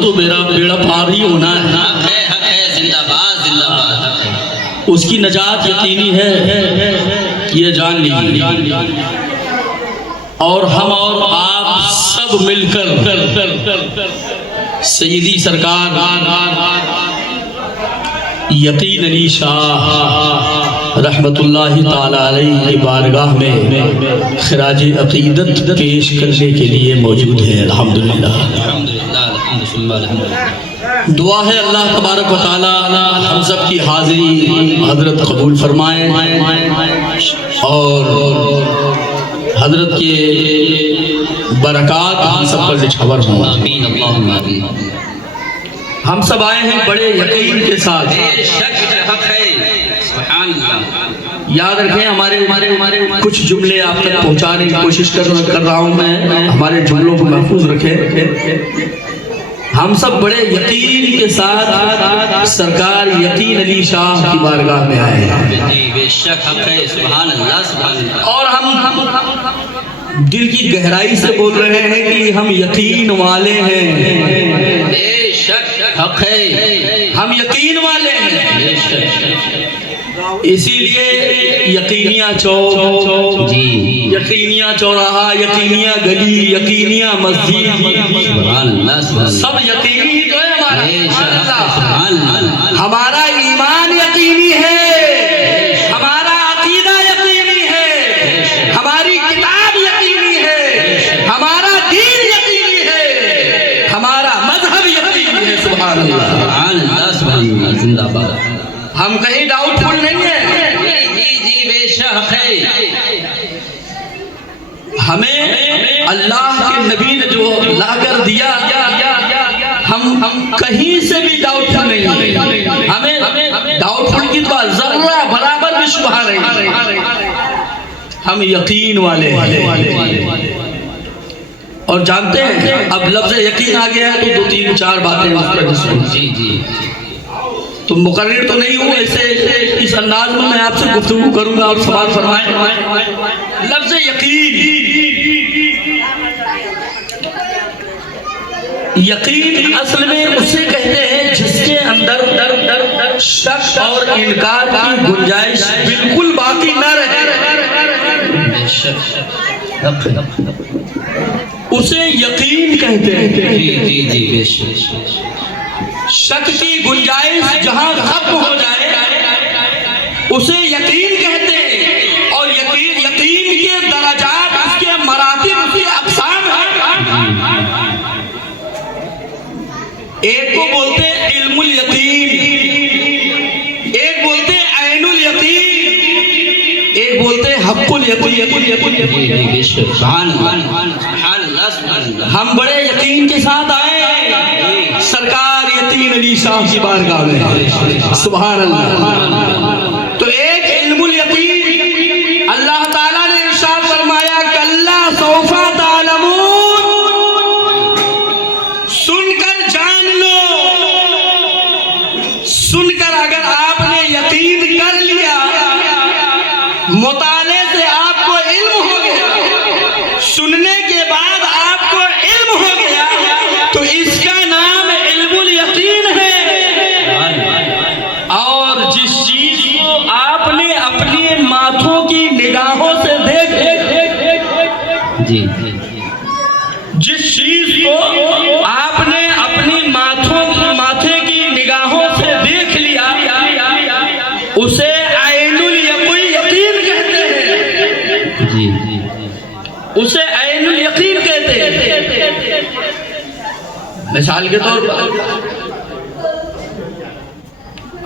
तो मेरा बेड़ा पार ही होना है। हक है, जिंदाबाद जिंदाबाद। उसकी नजात यकीनी है, ये जान लीजिए। और हम और आप सब मिलकर सैयदी सरकार यकीन अली शाह रहमतुल्लाहि ताला अलैहि की बारगाह में खिराज अकीदत पेश करने के लिए मौजूद है। अल्हम्दुलिल्लाह दुआ है अल्लाह तबारक व तआला हम सब की हाज़िरी हजरत कबूल फरमाए और हजरत के बरक़ात हम सब पर निछावर हों। हम सब आए हैं बड़े यकीन के साथ। याद रखें हमारे कुछ जुमले आप तक पहुंचाने की कोशिश कर रहा हूं मैं, हमारे जुमलों को महफूज रखें। हम सब बड़े यकीन के साथ सरकार यकीन अली शाह की बारगाह में आए हैं। बेशक हक है, सुभान अल्लाह सुभान अल्लाह। और हम दिल की गहराई से बोल रहे हैं कि हम यकीन वाले हैं। बेशक हक है, हम यकीन वाले हैं। इसीलिए यकीनिया चौक जी, यकीनिया चौराहा, यकीनिया गली, यकीनिया मस्जिद, सब यकीनी ही तो है हमारा। हमारा ईमान यकीनी है, हमारा अकीदा यकीनी है, हमारी किताब यकीनी है, हमारा दीन यकीनी है, हमारा मजहब यकीनी है। सुभान अल्लाह सुभान अल्लाह जिंदाबाद। हम कहीं डाउटफुल नहीं है। जी बेशक है। हमें अल्लाह के नबी ने जो ला कर दिया, हम कहीं से भी डाउटफुल नहीं है। हमें डाउटफुल की तो जर्रा बराबर भी शुबहा नहीं। हम यकीन वाले हैं। और जानते हैं अब लफ्ज़ यकीन आ गया है तो 2-3-4 बातें उस पर। जी जी, तो मुकर्रिर तो नहीं हूँ, ऐसे इस अंदाज में मैं आपसे गुफ्तगू करूंगा और सवाल फरमाएं। लफ्ज़ यकीन असल में उसे कहते हैं जिसके अंदर शक और इनकार की गुंजाइश बिल्कुल बाकी न रहे, उसे यकीन कहते हैं। जी जी बेशक। शक की गुंजाइश जहां खत्म हो जाए उसे यकीन कहते हैं। और यकीन के दराजात, उसके मरातिब, उसके अक़साम हैं। एक को बोलते हैं इल्मुल यकीन, एक बोलते हैं ऐनुल यकीन, एक बोलते हैं हक़्क़ुल यकीन। हम बड़े यकीन के साथ आए सरकार यकीन अली शाह की बारगाह में। सुभान अल्लाह। तो एक इल्मुल यकीन, अल्लाह ताला ने इरशाद फरमाया कल्ला सौफा तालमून, सुनकर जान लो। सुनकर अगर आपने यकीन कर लिया, मुताले से आपको इल्म हो गया, सुनने के बाद आपको इल्म हो गया, तो इसका नाम इल्मुल यकीन है। और जिस चीज को आपने अपने माथों की निगाहों से देख, जी जिस चीज को आपने अपनी माथे की निगाहों से देख लिया, उसे ऐनुल यकीन कहते हैं। जी, उसे ऐनुल यकीन कहते हैं। मिसाल के तौर पर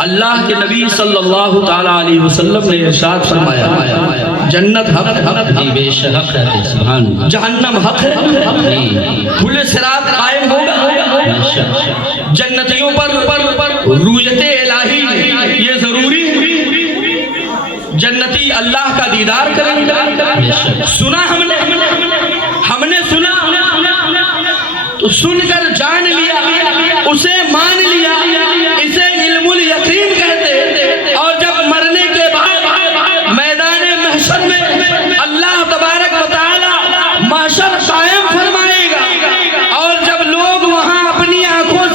अल्लाह के नबी सल्लल्लाहु ताला अलैहि वसल्लम ने इरशाद फरमाया जन्नत हक जी बेशक हक है, सुभान अल्लाह। जहन्नम हक है, खुले सिरात कायम होगा, जन्नतियों पर रूयते इलाही ये जरूरी है। जन्नती अल्लाह का दीदार करेंगे। सुना हमने सुना तो सुनकर जान लिया, उसे मान लिया, इसे इल्मुल यकीन कहते। और जब मरने के बाद मैदान महशर में अल्लाह तबारक व तआला महशर कायम फरमाएगा, और जब लोग वहां अपनी आंखों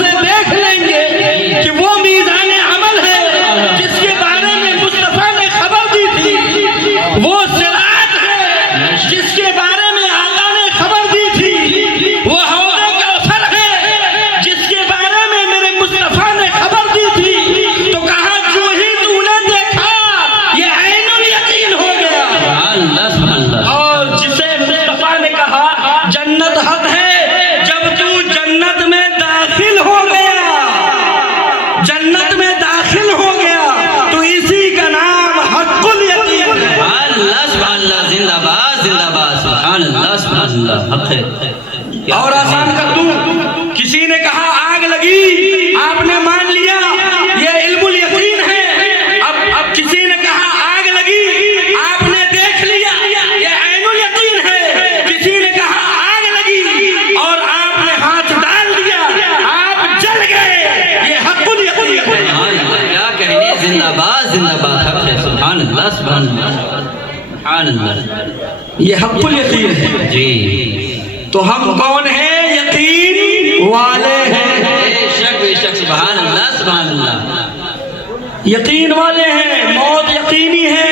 आपने मान लिया ये इल्मुल यकीन है। अब किसी ने कहा आग लगी, आपने देख लिया ये ऐनुल यकीन है। किसी ने कहा आग लगी और आपने हाथ डाल दिया, आप जल गए, ये हक़ुल यकीन है। क्या कहने, जिंदाबाद जिंदाबाद हक है। सुभान अल्लाह सुभान अल्लाह, ये हक़ुल यकीन है जी। तो हम कौन हैं? यकीन वाले हैं। बेशक बेशक, सुभान अल्लाह सुभान अल्लाह, यकीन वाले हैं। मौत यकीनी है,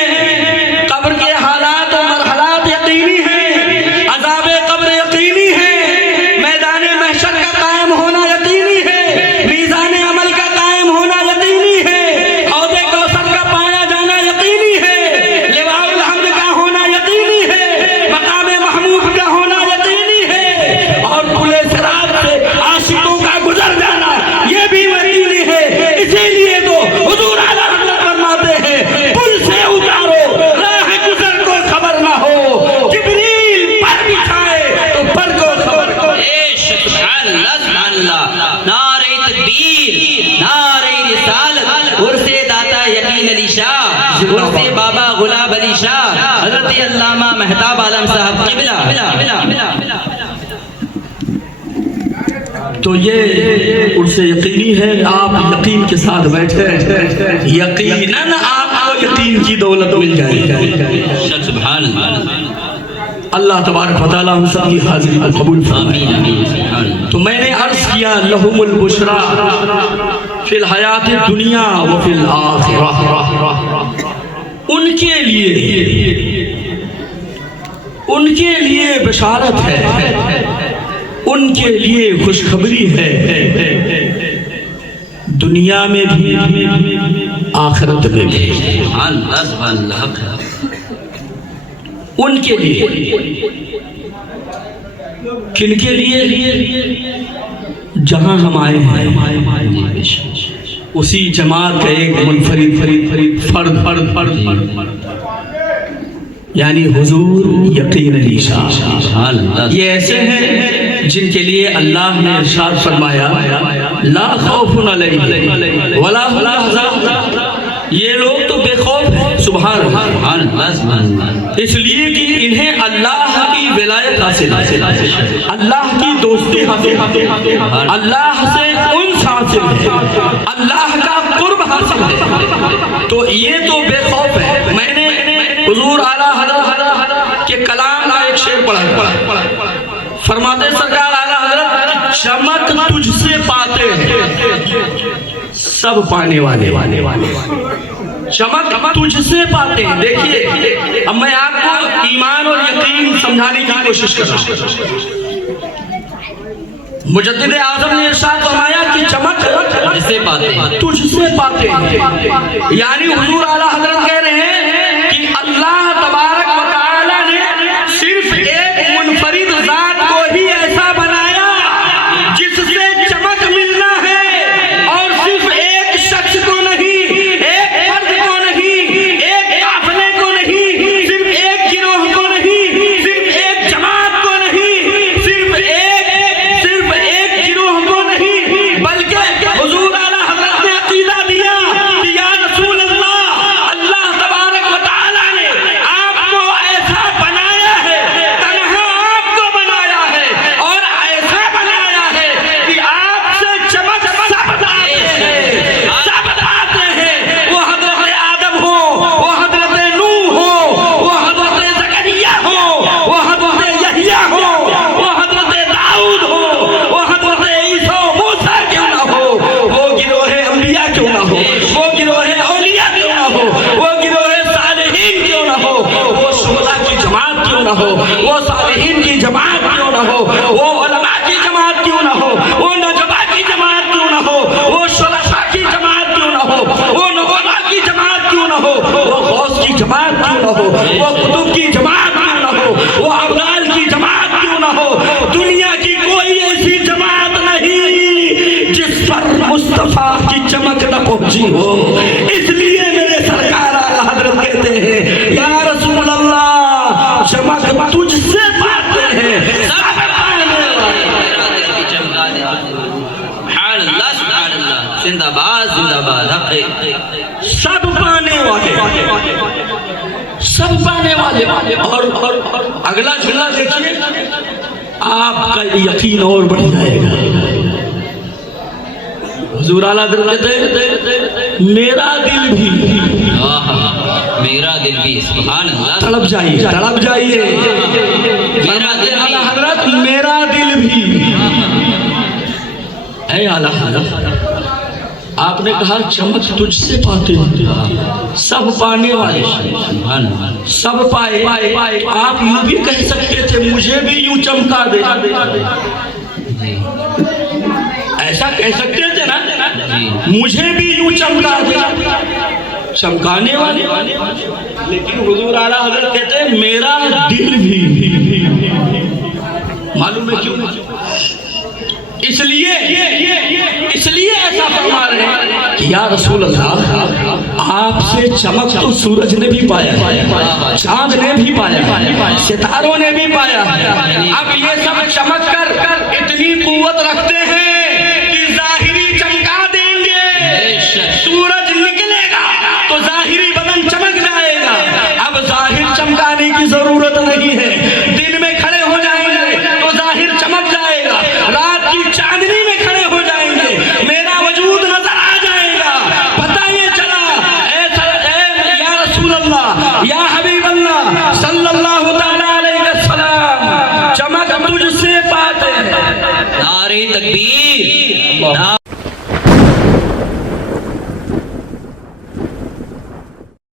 कब्र के हालात और मरहलात यकीनी है, अज़ाबे कब्र यकीनी है, मैदान महशर का कायम होना यकीनी है, मीज़ान अमल का कायम होना यकीनी है, हौज़े कौसर का पाया जाना यकीनी है, लिवाउल हम्द का होना यकीनी है, मकाम महमूद का होना यकीनी है, और पुले सिरात से आशिकों का गुजर जाना ये भी यकीनी है। इसीलिए तो हुजूर आला हज़रत फरमाते हैं, पुल से उतारो राह गुजर को खबर ना हो, जिब्रील पर बिछाए तो पर को खबर हो। बेशक, सुभान अल्लाह सुभान अल्लाह। नारे तकबीर, नारे रिसालत, उर्से दाता यकीन अली शाह, उर्से बाबा गुलाब अली शाह, हज़रत अल्लामा मेहताब आलम साहब किबला। तो ये उससे यकीनी है। आप यकीन के साथ बैठे, यकीनन आपको यकीन की दौलत मिल जाएगी। बेशक, सुभान अल्लाह। अल्लाह तबारक व तआला हम सबकी हाजिरी को कबूल फरमाए। आमीन आमीन, सुभान अल्लाह। तो मैंने अर्ज किया लहुमुल बुशरा फिल हयात दुनिया व फिल आखिरह, उनके लिए बशारत है, उनके लिए खुशखबरी है, दुनिया में भी आखिरत में भी। सुभान अल्लाह सुभान अल्लाह, हक है। उनके लिए, किनके लिए? जहां हम आए हैं उसी जमात का एक मुनफरिद फर्द यानी हुजूर यकीन अली शाह। सुभान अल्लाह। ये ऐसे हैं जिनके लिए अल्लाह ने इरशाद फरमाया, ला खौफुन अलैहिम वला हुम यहज़नून। ये लोग तो बेखौफ हैं। सुभान अल्लाह, सुभान अल्लाह सुभान अल्लाह। इसलिए कि इन्हें अल्लाह की विलायत हासिल है, अल्लाह की दोस्ती हासिल है, अल्लाह से उन्स हासिल है, अल्लाह का कुर्ब हासिल है। तो ये तो बेखौफ है। मैंने हुजूर आला हज़रत के कलाम का एक शेर पढ़ा, फरमाते सरकार आला हज़रत, चमक तुझसे पाते हैं सब पाने वाले, चमक तुझसे पाते हैं। देखिए, अब मैं आपको ईमान और यकीन समझाने की कोशिश कर रहा हूँ। मुजद्दिद आज़म ने इरशाद फरमाया कि चमक तुझसे पाते हैं, तुझसे पाते हैं, यानी हुजूर आला हज़रत कह रहे हैं कि अल्लाह तबारक व तआला ने सिर्फ एक मुनफरिद ज़ात को ही ऐसा बनाया जिससे चमक मिलना है, और सिर्फ एक शख्स को नहीं, एक फर्द को नहीं, एक काफिले को नहीं, सिर्फ एक गिरोह को नहीं, सिर्फ एक जमात को नहीं, सिर्फ एक गिरोह को नहीं, बल्कि हुजूर आला हज़रत ने अकीदा दिया कि या रसूल अल्लाह, अल्लाह तबारक व तआला ने आपको ऐसा बनाया है, तन्हा आपको बनाया है, और ऐसा बनाया है कि आपसे चमक सब आते हैं, सब आते हैं। वो हज़रत आदम हो, वो हज़रत नूह हो, वो हज़रत ज़करिया हो, वो हज़रत यहया हो, वो हज़रत दाऊद हो, वो हज़रत ईसा मूसा क्यों ना हो, वो गिरोहे अंबिया क्यों ना हो, वो गिरोहे औलिया क्यों ना हो, वो गिरोहे सालिहीन क्यों ना हो, वो शुहदा की जमात क्यों ना हो, वो सालिहीन की जमात क्यों ना हो, वो उलमा की जमात क्यों ना हो, वो नजबा की जमात क्यों ना हो, वो शुरफा की जमात क्यों ना हो, वो नुबवा की जमात क्यों ना हो, वो गौस की जमात क्यों ना हो, वो कुतुब की जमात क्यों ना हो, वो अब्दाल की जमात क्यों ना हो, दुनिया की कोई ऐसी जमात नहीं जिस पर मुस्तफा की चमक न पहुंची हो। इसलिए मेरे सरकार आला हज़रत कहते हैं, या रसूल अल्लाह, चमक तुझसे पाते हैं सब पाने वाले। सुभान अल्लाह सुभान अल्लाह। जिंदाबाद जिंदाबाद हक है। सब पाने वाले, सब पाने वाले। और अगला जुमला देखिए, आपका यकीन और बढ़ जाएगा। हुजूर आला हज़रत कहते हैं, मेरा दिल भी, मेरा दिल भी सुभान अल्लाह, तड़प जाइए, तड़प जाइए। मेरा दिल भी, आला हज़रत मेरा दिल भी है। आला हज़रत आपने कहा चमक तुझसे पाते हैं, सब पाने वाले, सुभान अल्लाह। सब पाए। आप यूं भी कह सकते थे मुझे भी यूं चमका दे, ऐसा कह सकते थे ना, मुझे भी यूं चमका दे, चमकाने वाले। लेकिन हुजूर आला हज़रत कहते हैं मेरा दिल भी। मालूम है क्यों? इसलिए ऐसा फरमा रहे हैं कि या रसूल अल्लाह, आपसे चमक तो सूरज ने भी पाया, चांद ने भी पाया, सितारों ने भी पाया। अब ये सब चमक कर इतनी कुव्वत रखते हैं कि जाहिरी चमका देंगे। सूरज निकलेगा तो जाहिरी बदन चमक जाएगा। अब जाहिर चमकाने की जरूरत नहीं है, दिन में खड़े हो जाएंगे तो जाहिर चमक जाएगा, रात की चांदनी में खड़े हो जाएंगे मेरा वजूद नजर आ जाएगा। पता ये चला या रसूल अल्लाह, या हबीब अल्लाह सल्लल्लाहु तआला अलैहि वसल्लम, चमक तुझसे पाते हैं। नारे तकबीर,